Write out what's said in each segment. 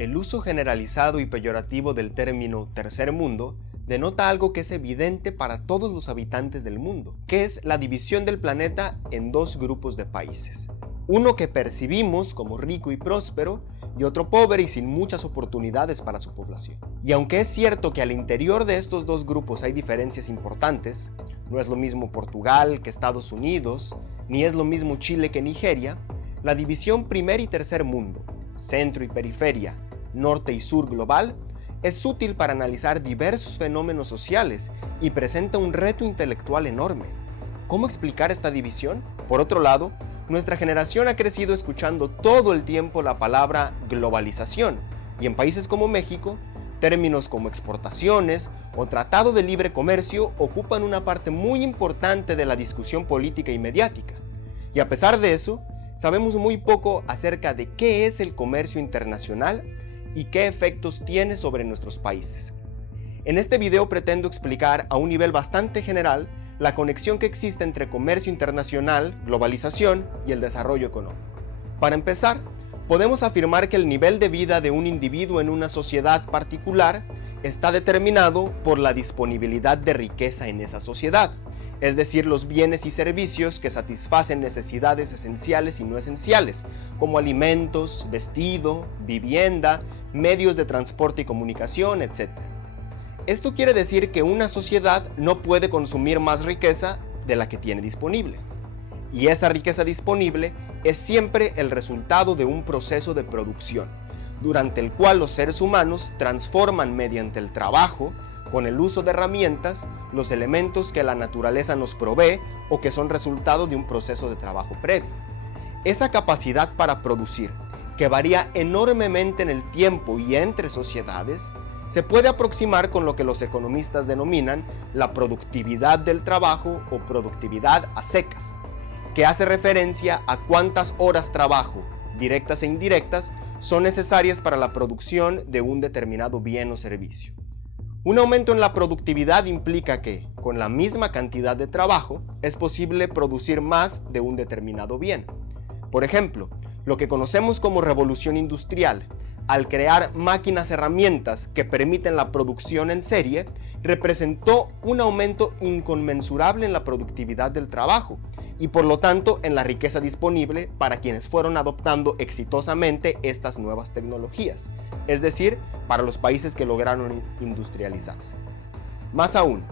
El uso generalizado y peyorativo del término tercer mundo denota algo que es evidente para todos los habitantes del mundo, que es la división del planeta en dos grupos de países. Uno que percibimos como rico y próspero y otro pobre y sin muchas oportunidades para su población. Y aunque es cierto que al interior de estos dos grupos hay diferencias importantes, no es lo mismo Portugal que Estados Unidos, ni es lo mismo Chile que Nigeria, la división primer y tercer mundo, centro y periferia, norte y sur global, es útil para analizar diversos fenómenos sociales y presenta un reto intelectual enorme. ¿Cómo explicar esta división? Por otro lado, nuestra generación ha crecido escuchando todo el tiempo la palabra globalización, y en países como México, términos como exportaciones o tratado de libre comercio ocupan una parte muy importante de la discusión política y mediática. Y a pesar de eso, sabemos muy poco acerca de qué es el comercio internacional y qué efectos tiene sobre nuestros países. En este video pretendo explicar a un nivel bastante general la conexión que existe entre comercio internacional, globalización y el desarrollo económico. Para empezar, podemos afirmar que el nivel de vida de un individuo en una sociedad particular está determinado por la disponibilidad de riqueza en esa sociedad, es decir, los bienes y servicios que satisfacen necesidades esenciales y no esenciales, como alimentos, vestido, vivienda, medios de transporte y comunicación, etc. Esto quiere decir que una sociedad no puede consumir más riqueza de la que tiene disponible. Y esa riqueza disponible es siempre el resultado de un proceso de producción, durante el cual los seres humanos transforman mediante el trabajo, con el uso de herramientas, los elementos que la naturaleza nos provee o que son resultado de un proceso de trabajo previo. Esa capacidad para producir, que varía enormemente en el tiempo y entre sociedades, se puede aproximar con lo que los economistas denominan la productividad del trabajo o productividad a secas, que hace referencia a cuántas horas trabajo, directas e indirectas, son necesarias para la producción de un determinado bien o servicio. Un aumento en la productividad implica que, con la misma cantidad de trabajo, es posible producir más de un determinado bien. Por ejemplo, lo que conocemos como revolución industrial, al crear máquinas herramientas que permiten la producción en serie, representó un aumento inconmensurable en la productividad del trabajo y por lo tanto en la riqueza disponible para quienes fueron adoptando exitosamente estas nuevas tecnologías, es decir, para los países que lograron industrializarse. Más aún,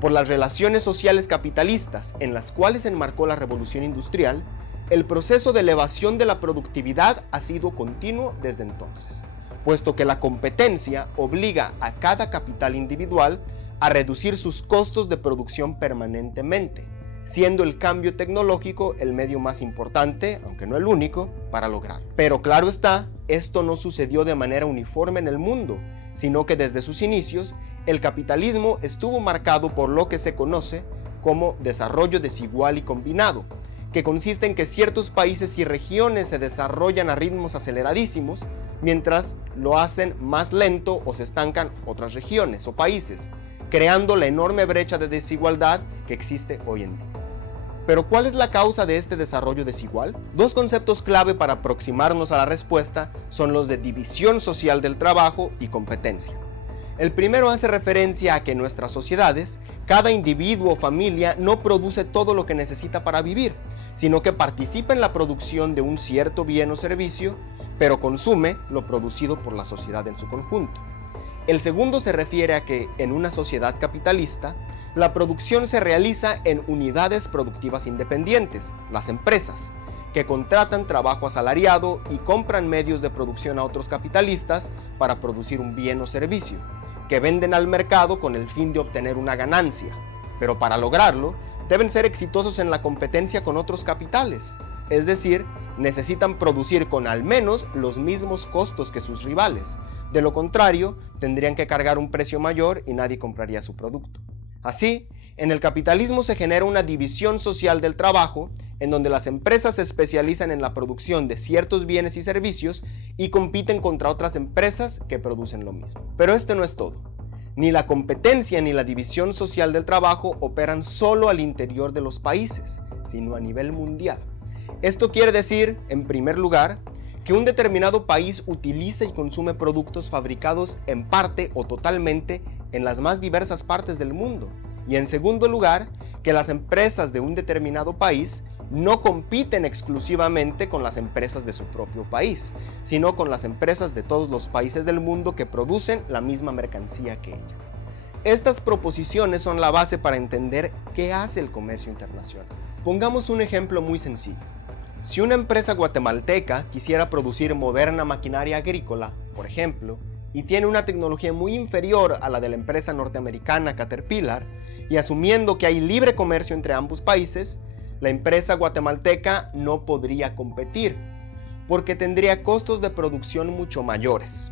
por las relaciones sociales capitalistas en las cuales se enmarcó la revolución industrial, el proceso de elevación de la productividad ha sido continuo desde entonces, puesto que la competencia obliga a cada capital individual a reducir sus costos de producción permanentemente, siendo el cambio tecnológico el medio más importante, aunque no el único, para lograrlo. Pero claro está, esto no sucedió de manera uniforme en el mundo, sino que desde sus inicios, el capitalismo estuvo marcado por lo que se conoce como desarrollo desigual y combinado, que consiste en que ciertos países y regiones se desarrollan a ritmos aceleradísimos, mientras lo hacen más lento o se estancan otras regiones o países, creando la enorme brecha de desigualdad que existe hoy en día. Pero ¿cuál es la causa de este desarrollo desigual? Dos conceptos clave para aproximarnos a la respuesta son los de división social del trabajo y competencia. El primero hace referencia a que en nuestras sociedades, cada individuo o familia no produce todo lo que necesita para vivir, sino que participa en la producción de un cierto bien o servicio, pero consume lo producido por la sociedad en su conjunto. El segundo se refiere a que, en una sociedad capitalista, la producción se realiza en unidades productivas independientes, las empresas, que contratan trabajo asalariado y compran medios de producción a otros capitalistas para producir un bien o servicio, que venden al mercado con el fin de obtener una ganancia, pero para lograrlo, deben ser exitosos en la competencia con otros capitales, es decir, necesitan producir con al menos los mismos costos que sus rivales. De lo contrario, tendrían que cargar un precio mayor y nadie compraría su producto. Así, en el capitalismo se genera una división social del trabajo, en donde las empresas se especializan en la producción de ciertos bienes y servicios y compiten contra otras empresas que producen lo mismo. Pero esto no es todo. Ni la competencia ni la división social del trabajo operan solo al interior de los países, sino a nivel mundial. Esto quiere decir, en primer lugar, que un determinado país utiliza y consume productos fabricados en parte o totalmente en las más diversas partes del mundo. Y en segundo lugar, que las empresas de un determinado país no compiten exclusivamente con las empresas de su propio país, sino con las empresas de todos los países del mundo que producen la misma mercancía que ella. Estas proposiciones son la base para entender qué hace el comercio internacional. Pongamos un ejemplo muy sencillo. Si una empresa guatemalteca quisiera producir moderna maquinaria agrícola, por ejemplo, y tiene una tecnología muy inferior a la de la empresa norteamericana Caterpillar, y asumiendo que hay libre comercio entre ambos países, la empresa guatemalteca no podría competir, porque tendría costos de producción mucho mayores.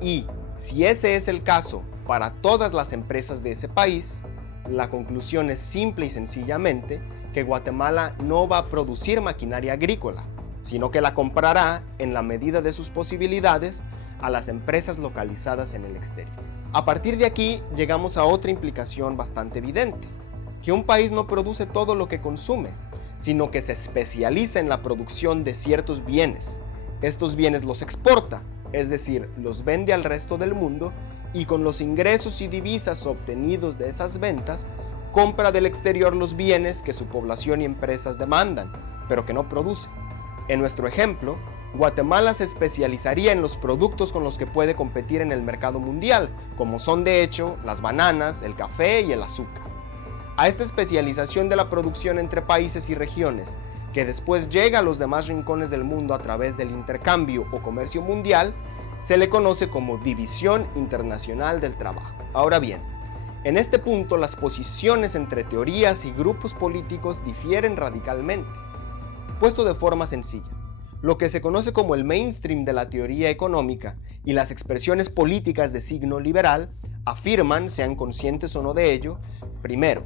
Y si ese es el caso para todas las empresas de ese país, la conclusión es simple y sencillamente que Guatemala no va a producir maquinaria agrícola, sino que la comprará en la medida de sus posibilidades a las empresas localizadas en el exterior. A partir de aquí llegamos a otra implicación bastante evidente, que un país no produce todo lo que consume, sino que se especializa en la producción de ciertos bienes. Estos bienes los exporta, es decir, los vende al resto del mundo, y con los ingresos y divisas obtenidos de esas ventas, compra del exterior los bienes que su población y empresas demandan, pero que no produce. En nuestro ejemplo, Guatemala se especializaría en los productos con los que puede competir en el mercado mundial, como son de hecho las bananas, el café y el azúcar. A esta especialización de la producción entre países y regiones, que después llega a los demás rincones del mundo a través del intercambio o comercio mundial, se le conoce como División Internacional del Trabajo. Ahora bien, en este punto las posiciones entre teorías y grupos políticos difieren radicalmente. Puesto de forma sencilla, lo que se conoce como el mainstream de la teoría económica y las expresiones políticas de signo liberal afirman, sean conscientes o no de ello, primero,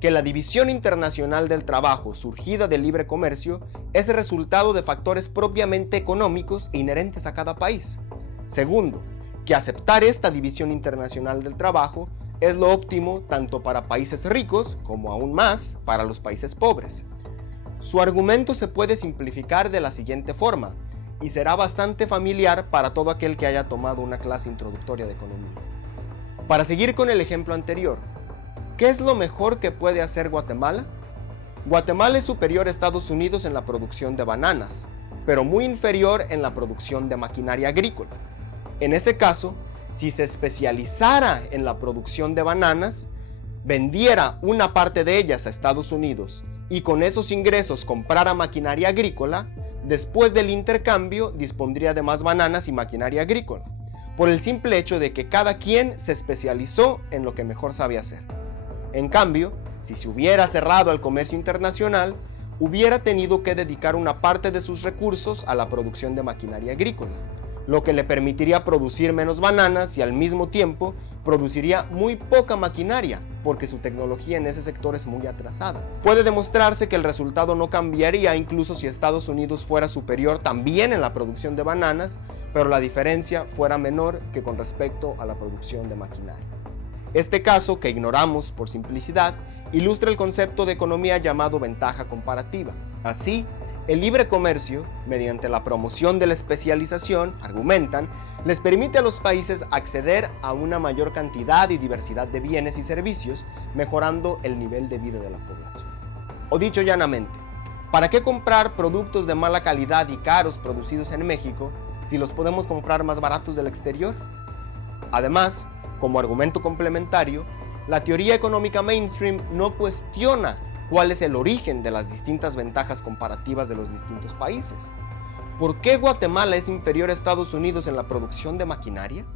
que la división internacional del trabajo surgida del libre comercio es el resultado de factores propiamente económicos e inherentes a cada país. Segundo, que aceptar esta división internacional del trabajo es lo óptimo tanto para países ricos como aún más para los países pobres. Su argumento se puede simplificar de la siguiente forma, y será bastante familiar para todo aquel que haya tomado una clase introductoria de economía. Para seguir con el ejemplo anterior, ¿qué es lo mejor que puede hacer Guatemala? Guatemala es superior a Estados Unidos en la producción de bananas, pero muy inferior en la producción de maquinaria agrícola. En ese caso, si se especializara en la producción de bananas, vendiera una parte de ellas a Estados Unidos y con esos ingresos comprara maquinaria agrícola, después del intercambio dispondría de más bananas y maquinaria agrícola, por el simple hecho de que cada quien se especializó en lo que mejor sabe hacer. En cambio, si se hubiera cerrado al comercio internacional, hubiera tenido que dedicar una parte de sus recursos a la producción de maquinaria agrícola, lo que le permitiría producir menos bananas y al mismo tiempo produciría muy poca maquinaria, porque su tecnología en ese sector es muy atrasada. Puede demostrarse que el resultado no cambiaría incluso si Estados Unidos fuera superior también en la producción de bananas, pero la diferencia fuera menor que con respecto a la producción de maquinaria. Este caso, que ignoramos por simplicidad, ilustra el concepto de economía llamado ventaja comparativa. Así, el libre comercio, mediante la promoción de la especialización, argumentan, les permite a los países acceder a una mayor cantidad y diversidad de bienes y servicios, mejorando el nivel de vida de la población. O dicho llanamente, ¿para qué comprar productos de mala calidad y caros producidos en México si los podemos comprar más baratos del exterior? Además, como argumento complementario, la teoría económica mainstream no cuestiona cuál es el origen de las distintas ventajas comparativas de los distintos países. ¿Por qué Guatemala es inferior a Estados Unidos en la producción de maquinaria?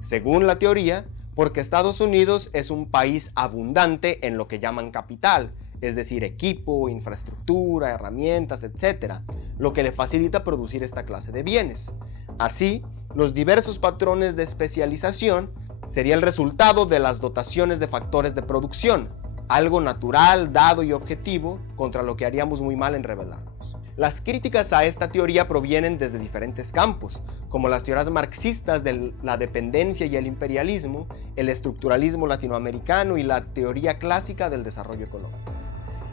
Según la teoría, porque Estados Unidos es un país abundante en lo que llaman capital, es decir, equipo, infraestructura, herramientas, etc., lo que le facilita producir esta clase de bienes. Así, los diversos patrones de especialización sería el resultado de las dotaciones de factores de producción, algo natural, dado y objetivo, contra lo que haríamos muy mal en rebelarnos. Las críticas a esta teoría provienen desde diferentes campos, como las teorías marxistas de la dependencia y el imperialismo, el estructuralismo latinoamericano y la teoría clásica del desarrollo económico.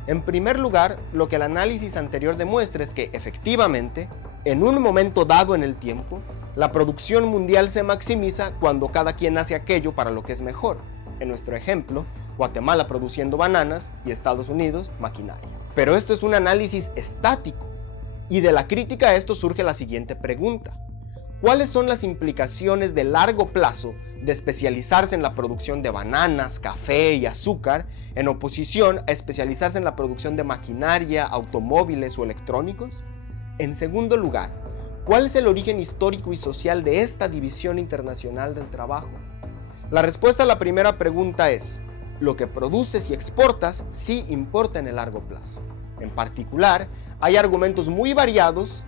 En primer lugar, lo que el análisis anterior demuestra es que, efectivamente, En un momento dado en el tiempo, la producción mundial se maximiza cuando cada quien hace aquello para lo que es mejor. En nuestro ejemplo, Guatemala produciendo bananas y Estados Unidos maquinaria. Pero esto es un análisis estático, y de la crítica a esto surge la siguiente pregunta: ¿cuáles son las implicaciones de largo plazo de especializarse en la producción de bananas, café y azúcar en oposición a especializarse en la producción de maquinaria, automóviles o electrónicos? En segundo lugar, ¿cuál es el origen histórico y social de esta división internacional del trabajo? La respuesta a la primera pregunta es: lo que produces y exportas sí importa en el largo plazo. En particular, hay argumentos muy variados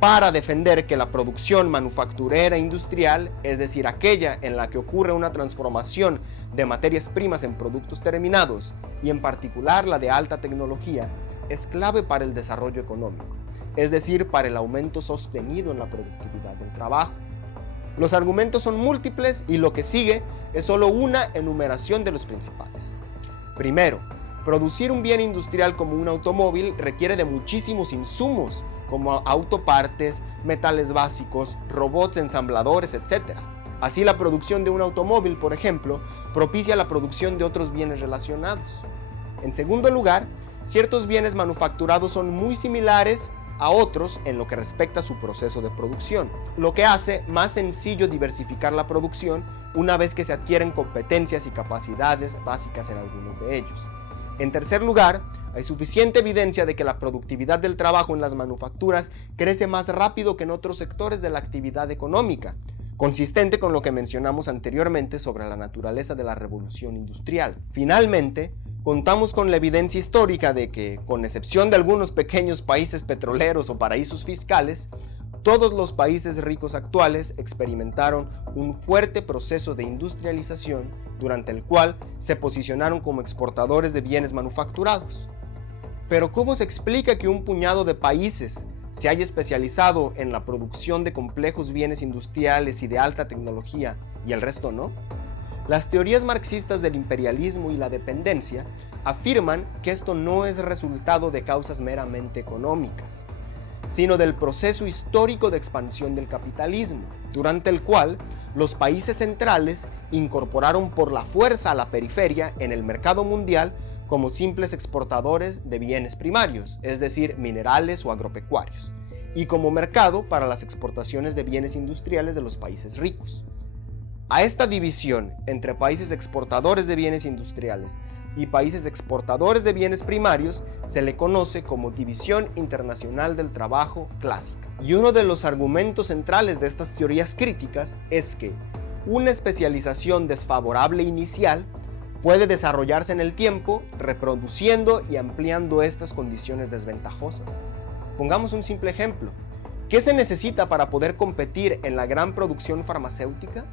para defender que la producción manufacturera industrial, es decir, aquella en la que ocurre una transformación de materias primas en productos terminados, y en particular la de alta tecnología, es clave para el desarrollo económico, es decir, para el aumento sostenido en la productividad del trabajo. Los argumentos son múltiples y lo que sigue es solo una enumeración de los principales. Primero, producir un bien industrial como un automóvil requiere de muchísimos insumos, como autopartes, metales básicos, robots ensambladores, etc. Así, la producción de un automóvil, por ejemplo, propicia la producción de otros bienes relacionados. En segundo lugar, ciertos bienes manufacturados son muy similares a otros en lo que respecta a su proceso de producción, lo que hace más sencillo diversificar la producción una vez que se adquieren competencias y capacidades básicas en algunos de ellos. En tercer lugar, hay suficiente evidencia de que la productividad del trabajo en las manufacturas crece más rápido que en otros sectores de la actividad económica, consistente con lo que mencionamos anteriormente sobre la naturaleza de la revolución industrial. Finalmente, contamos con la evidencia histórica de que, con excepción de algunos pequeños países petroleros o paraísos fiscales, todos los países ricos actuales experimentaron un fuerte proceso de industrialización durante el cual se posicionaron como exportadores de bienes manufacturados. Pero ¿cómo se explica que un puñado de países se haya especializado en la producción de complejos bienes industriales y de alta tecnología y el resto no? Las teorías marxistas del imperialismo y la dependencia afirman que esto no es resultado de causas meramente económicas, sino del proceso histórico de expansión del capitalismo, durante el cual los países centrales incorporaron por la fuerza a la periferia en el mercado mundial como simples exportadores de bienes primarios, es decir, minerales o agropecuarios, y como mercado para las exportaciones de bienes industriales de los países ricos. A esta división entre países exportadores de bienes industriales y países exportadores de bienes primarios se le conoce como División Internacional del Trabajo clásica. Y uno de los argumentos centrales de estas teorías críticas es que una especialización desfavorable inicial puede desarrollarse en el tiempo, reproduciendo y ampliando estas condiciones desventajosas. Pongamos un simple ejemplo. ¿Qué se necesita para poder competir en la gran producción farmacéutica?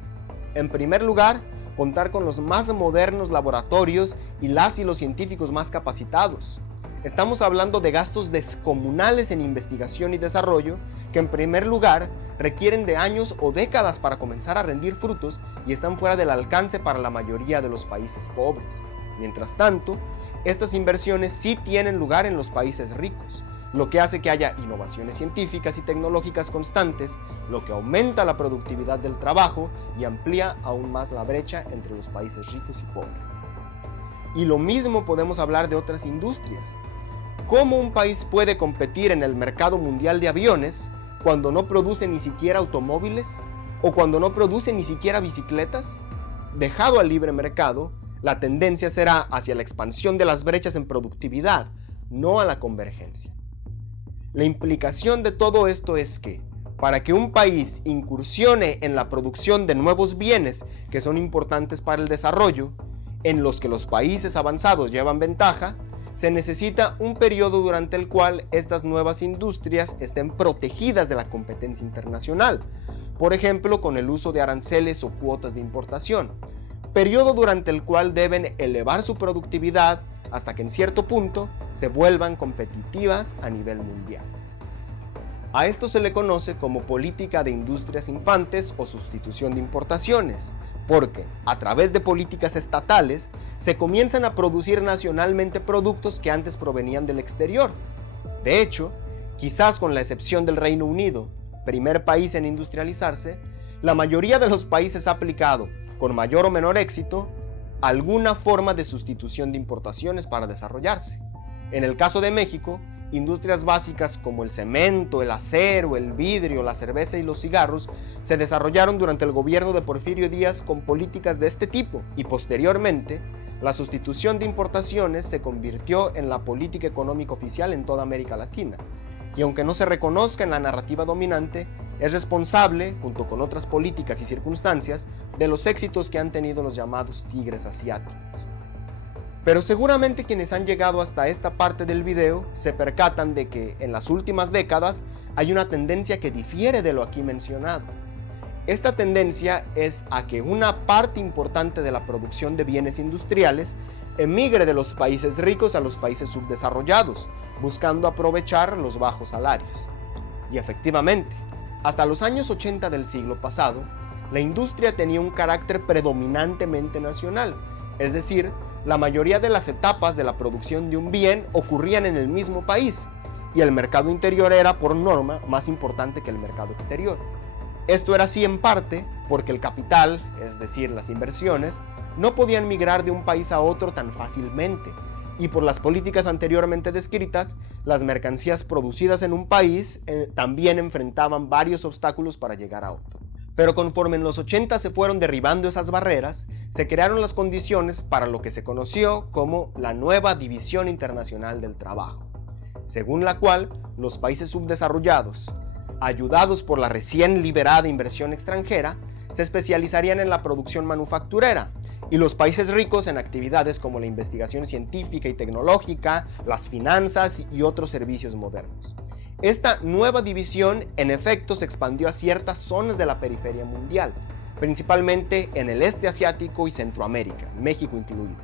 En primer lugar, contar con los más modernos laboratorios y los científicos más capacitados. Estamos hablando de gastos descomunales en investigación y desarrollo que en primer lugar requieren de años o décadas para comenzar a rendir frutos y están fuera del alcance para la mayoría de los países pobres. Mientras tanto, estas inversiones sí tienen lugar en los países ricos, lo que hace que haya innovaciones científicas y tecnológicas constantes, lo que aumenta la productividad del trabajo y amplía aún más la brecha entre los países ricos y pobres. Y lo mismo podemos hablar de otras industrias. ¿Cómo un país puede competir en el mercado mundial de aviones cuando no produce ni siquiera automóviles o cuando no produce ni siquiera bicicletas? Dejado al libre mercado, la tendencia será hacia la expansión de las brechas en productividad, no a la convergencia. La implicación de todo esto es que, para que un país incursione en la producción de nuevos bienes que son importantes para el desarrollo, en los que los países avanzados llevan ventaja, se necesita un periodo durante el cual estas nuevas industrias estén protegidas de la competencia internacional, por ejemplo con el uso de aranceles o cuotas de importación, periodo durante el cual deben elevar su productividad hasta que en cierto punto se vuelvan competitivas a nivel mundial. A esto se le conoce como política de industrias infantes o sustitución de importaciones, porque a través de políticas estatales se comienzan a producir nacionalmente productos que antes provenían del exterior. De hecho, Quizás con la excepción del Reino Unido, primer país en industrializarse, la mayoría de los países ha aplicado, con mayor o menor éxito, alguna forma de sustitución de importaciones para desarrollarse. En el caso de México, industrias básicas como el cemento, el acero, el vidrio, la cerveza y los cigarros se desarrollaron durante el gobierno de Porfirio Díaz con políticas de este tipo y posteriormente la sustitución de importaciones se convirtió en la política económica oficial en toda América Latina. Y aunque no se reconozca en la narrativa dominante, es responsable, junto con otras políticas y circunstancias, de los éxitos que han tenido los llamados tigres asiáticos. Pero seguramente quienes han llegado hasta esta parte del video se percatan de que en las últimas décadas hay una tendencia que difiere de lo aquí mencionado. Esta tendencia es a que una parte importante de la producción de bienes industriales emigre de los países ricos a los países subdesarrollados, buscando aprovechar los bajos salarios. Y efectivamente, hasta los años 80 del siglo pasado, la industria tenía un carácter predominantemente nacional, es decir, la mayoría de las etapas de la producción de un bien ocurrían en el mismo país, y el mercado interior era, por norma, más importante que el mercado exterior. Esto era así en parte porque el capital, es decir, las inversiones, no podían migrar de un país a otro tan fácilmente, y por las políticas anteriormente descritas, las mercancías producidas en un país también enfrentaban varios obstáculos para llegar a otro. Pero conforme en los 80 se fueron derribando esas barreras, se crearon las condiciones para lo que se conoció como la nueva División Internacional del Trabajo, según la cual los países subdesarrollados, ayudados por la recién liberada inversión extranjera, se especializarían en la producción manufacturera, y los países ricos en actividades como la investigación científica y tecnológica, las finanzas y otros servicios modernos. Esta nueva división en efecto se expandió a ciertas zonas de la periferia mundial, principalmente en el este asiático y Centroamérica, México incluido.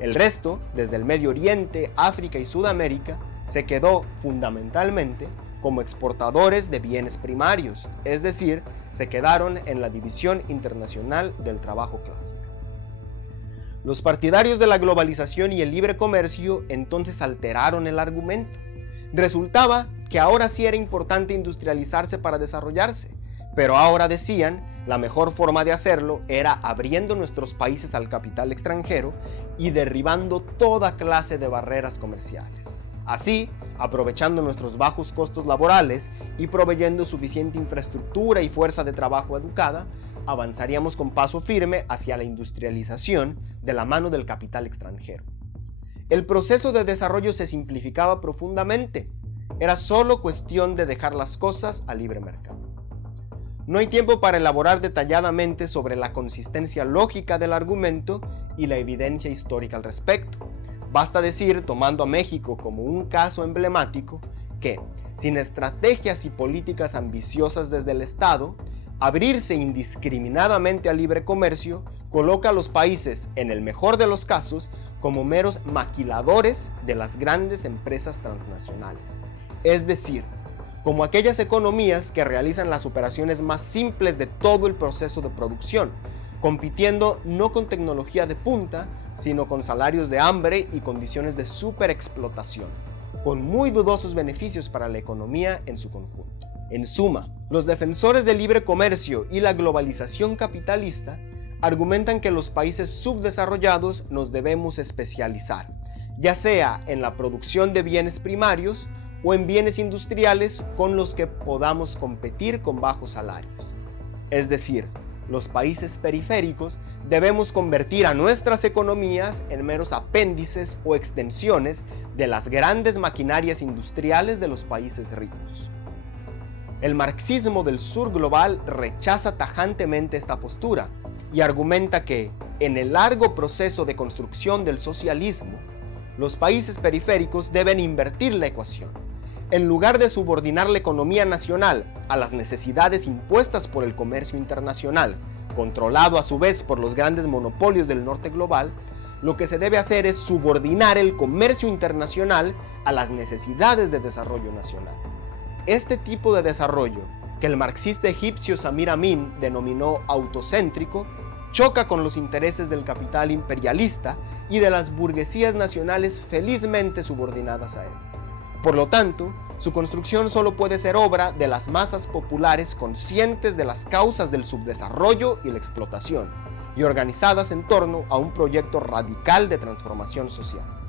El resto, desde el Medio Oriente, África y Sudamérica, se quedó fundamentalmente como exportadores de bienes primarios, es decir, se quedaron en la División Internacional del Trabajo clásica. Los partidarios de la globalización y el libre comercio entonces alteraron el argumento. Resultaba que ahora sí era importante industrializarse para desarrollarse, pero ahora decían la mejor forma de hacerlo era abriendo nuestros países al capital extranjero y derribando toda clase de barreras comerciales. Así, aprovechando nuestros bajos costos laborales y proveyendo suficiente infraestructura y fuerza de trabajo educada, avanzaríamos con paso firme hacia la industrialización de la mano del capital extranjero. El proceso de desarrollo se simplificaba profundamente. Era solo cuestión de dejar las cosas a libre mercado. No hay tiempo para elaborar detalladamente sobre la consistencia lógica del argumento y la evidencia histórica al respecto. Basta decir, tomando a México como un caso emblemático, que, sin estrategias y políticas ambiciosas desde el Estado, abrirse indiscriminadamente al libre comercio coloca a los países, en el mejor de los casos, como meros maquiladores de las grandes empresas transnacionales. Es decir, como aquellas economías que realizan las operaciones más simples de todo el proceso de producción, compitiendo no con tecnología de punta, sino con salarios de hambre y condiciones de superexplotación, con muy dudosos beneficios para la economía en su conjunto. En suma, los defensores del libre comercio y la globalización capitalista argumentan que los países subdesarrollados nos debemos especializar, ya sea en la producción de bienes primarios o en bienes industriales con los que podamos competir con bajos salarios. Es decir, los países periféricos debemos convertir a nuestras economías en meros apéndices o extensiones de las grandes maquinarias industriales de los países ricos. El marxismo del sur global rechaza tajantemente esta postura y argumenta que, en el largo proceso de construcción del socialismo, los países periféricos deben invertir la ecuación. En lugar de subordinar la economía nacional a las necesidades impuestas por el comercio internacional, controlado a su vez por los grandes monopolios del norte global, lo que se debe hacer es subordinar el comercio internacional a las necesidades de desarrollo nacional. Este tipo de desarrollo, que el marxista egipcio Samir Amin denominó autocéntrico, choca con los intereses del capital imperialista y de las burguesías nacionales felizmente subordinadas a él. Por lo tanto, Su construcción solo puede ser obra de las masas populares conscientes de las causas del subdesarrollo y la explotación, y organizadas en torno a un proyecto radical de transformación social.